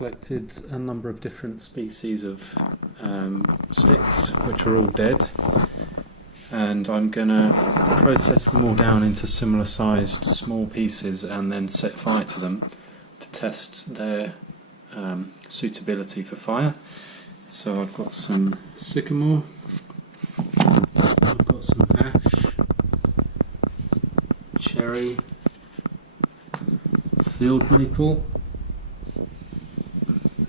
collected a number of different species of sticks which are all dead, and I'm going to process them all down into similar sized small pieces and then set fire to them to test their suitability for fire. So I've got some sycamore, I've got some ash, cherry, field maple,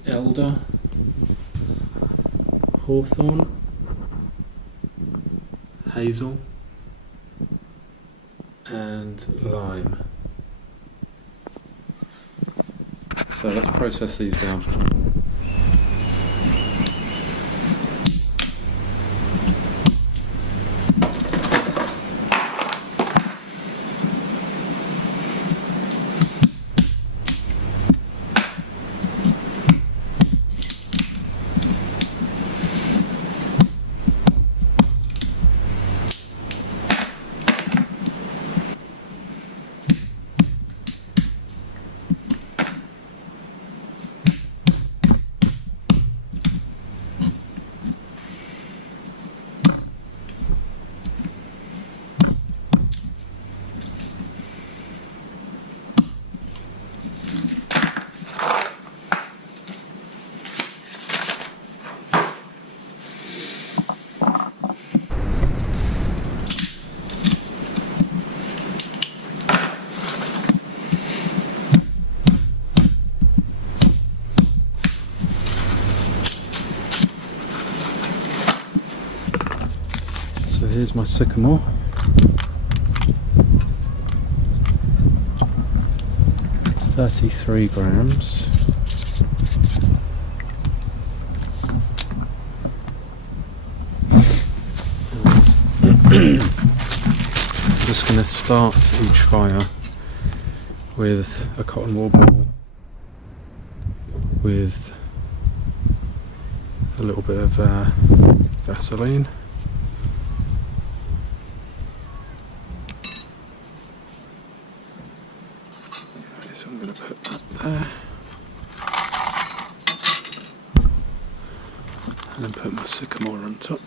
elder, hawthorn, hazel and lime. So let's process these down. So here's my sycamore. $33 grams. Just going to start each fire with a cotton wool ball with a little bit of Vaseline. So I'm going to put that there and then put my sycamore on top.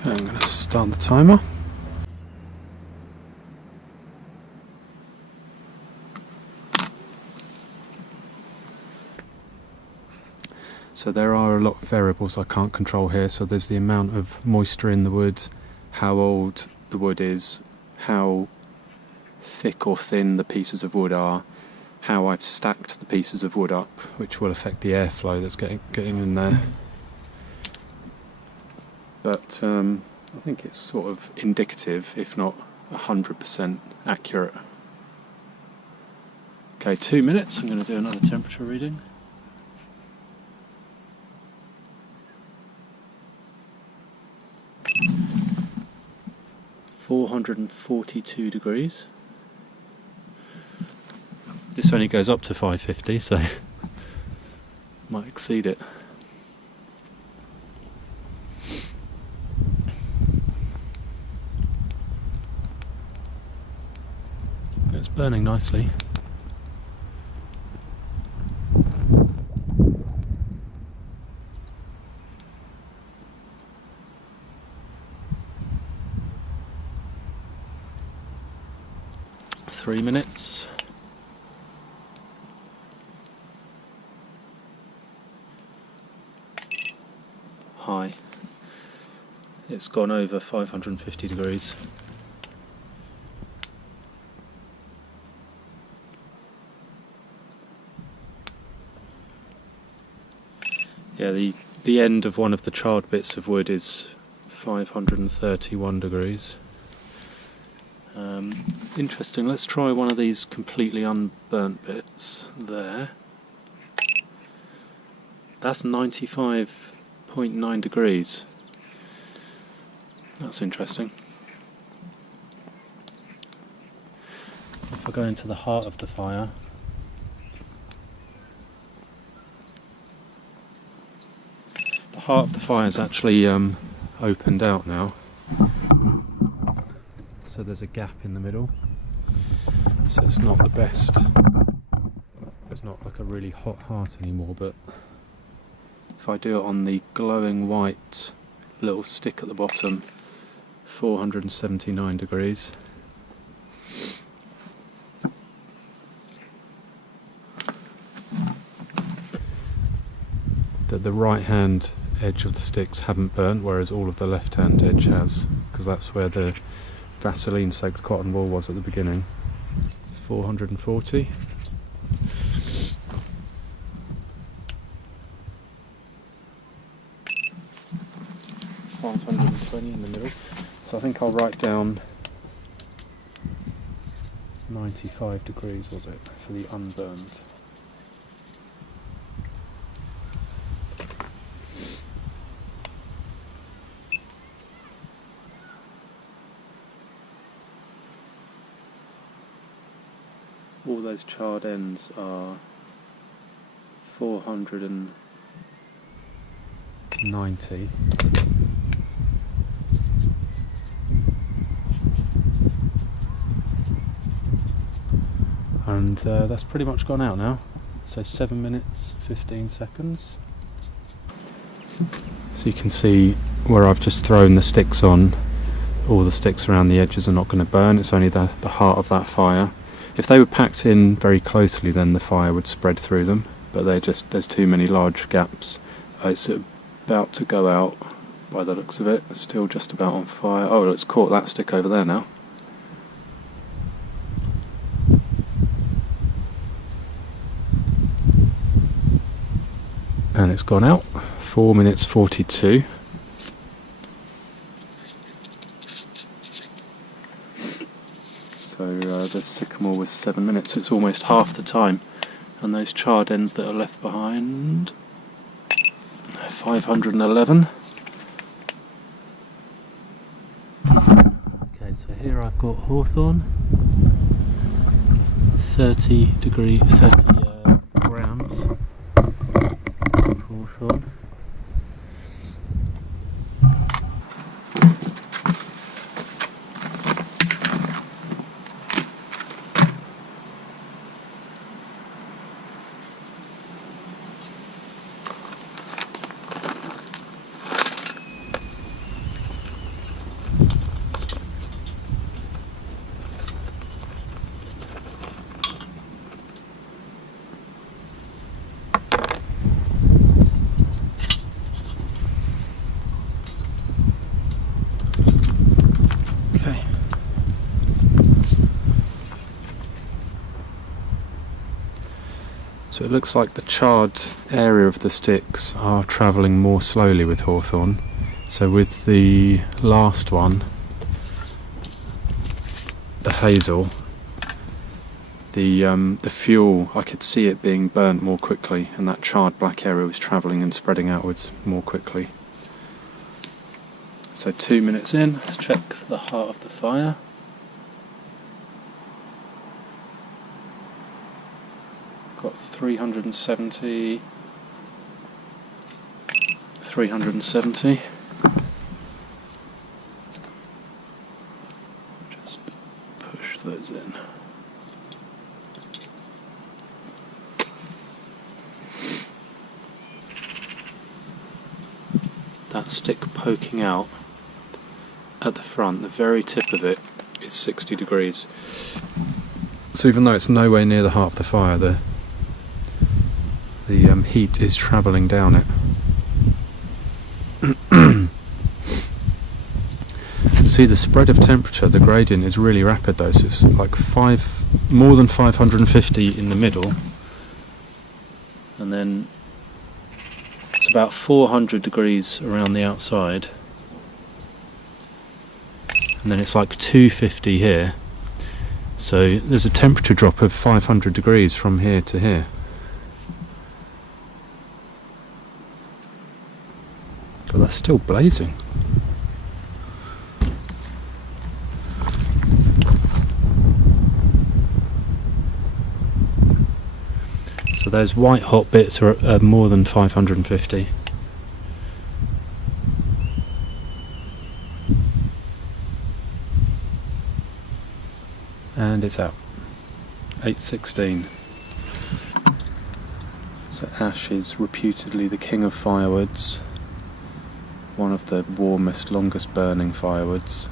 Okay, I'm going to start the timer. So there are a lot of variables I can't control here. So there's the amount of moisture in the wood, how old the wood is, how thick or thin the pieces of wood are, how I've stacked the pieces of wood up, which will affect the airflow that's getting in there. But I think it's sort of indicative, if not 100% accurate. Okay, 2 minutes, I'm going to do another temperature reading. $442 degrees. This only goes up to 550, so might exceed it. It's burning nicely. Three minutes. High. It's gone over 550 degrees. Yeah, the end of one of the charred bits of wood is 531 degrees. Interesting, let's try one of these completely unburnt bits there. That's 95.9 degrees. That's interesting. If I go into the heart of the fire, the heart of the fire is actually opened out now. So there's a gap in the middle. So it's not the best. There's not like a really hot heart anymore, but if I do it on the glowing white little stick at the bottom, 479 degrees. The right hand edge of the sticks haven't burnt, whereas all of the left hand edge has, because that's where the Vaseline soaked cotton wool was at the beginning. 440. In the middle, so I think I'll write down 95 degrees, was it, for the unburned. All those charred ends are 490. And that's pretty much gone out now. So 7 minutes 15 seconds. So you can see where I've just thrown the sticks on, all the sticks around the edges are not going to burn. It's only the heart of that fire. If they were packed in very closely, then the fire would spread through them, but there's too many large gaps. It's about to go out by the looks of it. It's still just about on fire. Oh, it's caught that stick over there now. And it's gone out. 4 minutes 42. So the sycamore was 7 minutes. It's almost half the time. And those charred ends that are left behind, 511. Okay, so here I've got hawthorn, 30 grams of hawthorn. So it looks like the charred area of the sticks are travelling more slowly with hawthorn. So with the last one, the hazel, the fuel, I could see it being burnt more quickly, and that charred black area was travelling and spreading outwards more quickly. So 2 minutes in, let's check the heart of the fire. Got 370. Just push those in. That stick poking out at the front, the very tip of it, is 60 degrees. So even though it's nowhere near the heart of the fire, the heat is travelling down it. See, the spread of temperature, the gradient is really rapid though, so it's like more than 550 in the middle, and then it's about 400 degrees around the outside, and then it's like 250 here. So there's a temperature drop of 500 degrees from here to here. But they're still blazing. So those white hot bits are more than 550. And it's out. 8:16. So ash is reputedly the king of firewoods. One of the warmest, longest burning firewoods.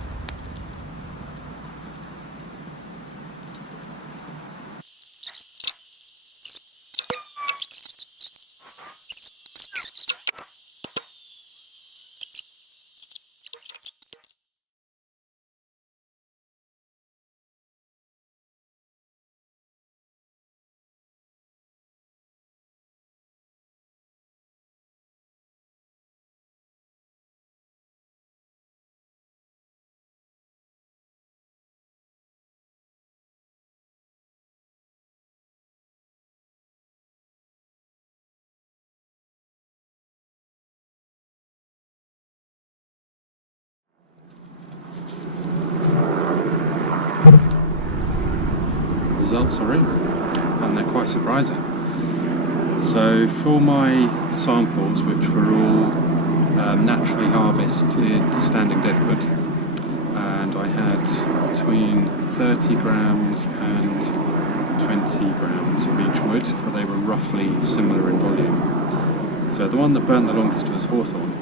Results are in, and they're quite surprising. So for my samples, which were all naturally harvested standing deadwood, and I had between 30 grams and 20 grams of each wood, but they were roughly similar in volume. So the one that burnt the longest was hawthorn,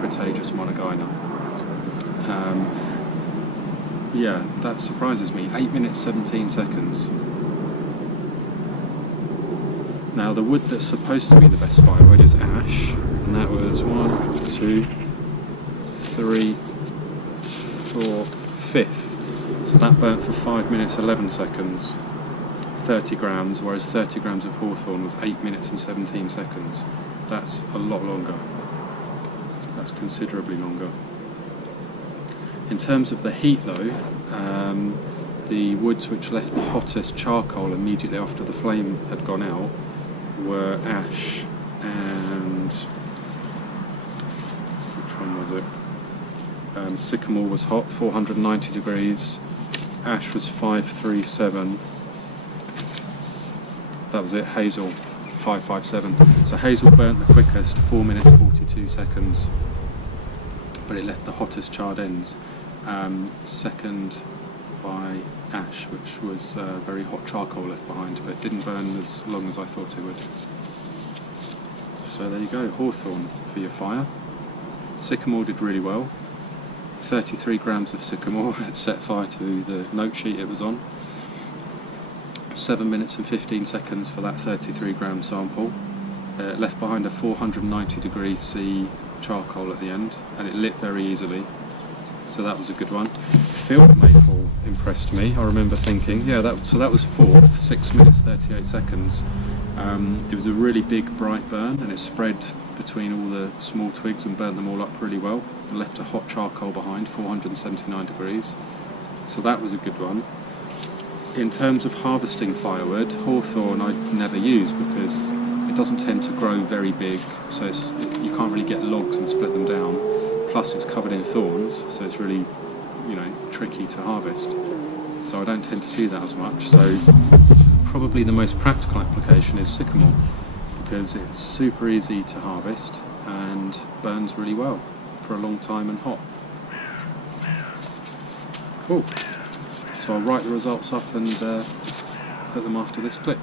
Crataegus monogyna. Yeah, that surprises me. 8 minutes 17 seconds. Now the wood that's supposed to be the best firewood is ash, and that was 1, 2, 3, 4, 5th. So that burnt for 5 minutes 11 seconds, 30 grams, whereas 30 grams of hawthorn was 8 minutes and 17 seconds. That's a lot longer. That's considerably longer. In terms of the heat though, the woods which left the hottest charcoal immediately after the flame had gone out were ash and, which one was it? Sycamore was hot, 490 degrees, ash was 537, that was it. Hazel 557. So hazel burnt the quickest, 4 minutes 42 seconds, but it left the hottest charred ends. Second by ash, which was very hot charcoal left behind, but it didn't burn as long as I thought it would. So there you go, hawthorn for your fire. Sycamore did really well. 33 grams of sycamore had set fire to the note sheet it was on. 7 minutes and 15 seconds for that 33 gram sample. It left behind a 490 degree C charcoal at the end, and it lit very easily. So that was a good one. Field maple impressed me. I remember thinking, yeah, that was fourth, 6 minutes 38 seconds. It was a really big bright burn, and it spread between all the small twigs and burnt them all up really well, and left a hot charcoal behind, 479 degrees. So that was a good one. In terms of harvesting firewood, hawthorn I never use because it doesn't tend to grow very big, so you can't really get logs and split them down. Plus it's covered in thorns, so it's really, tricky to harvest. So I don't tend to see that as much. So probably the most practical application is sycamore, because it's super easy to harvest and burns really well for a long time and hot. Cool. So I'll write the results up and put them after this clip.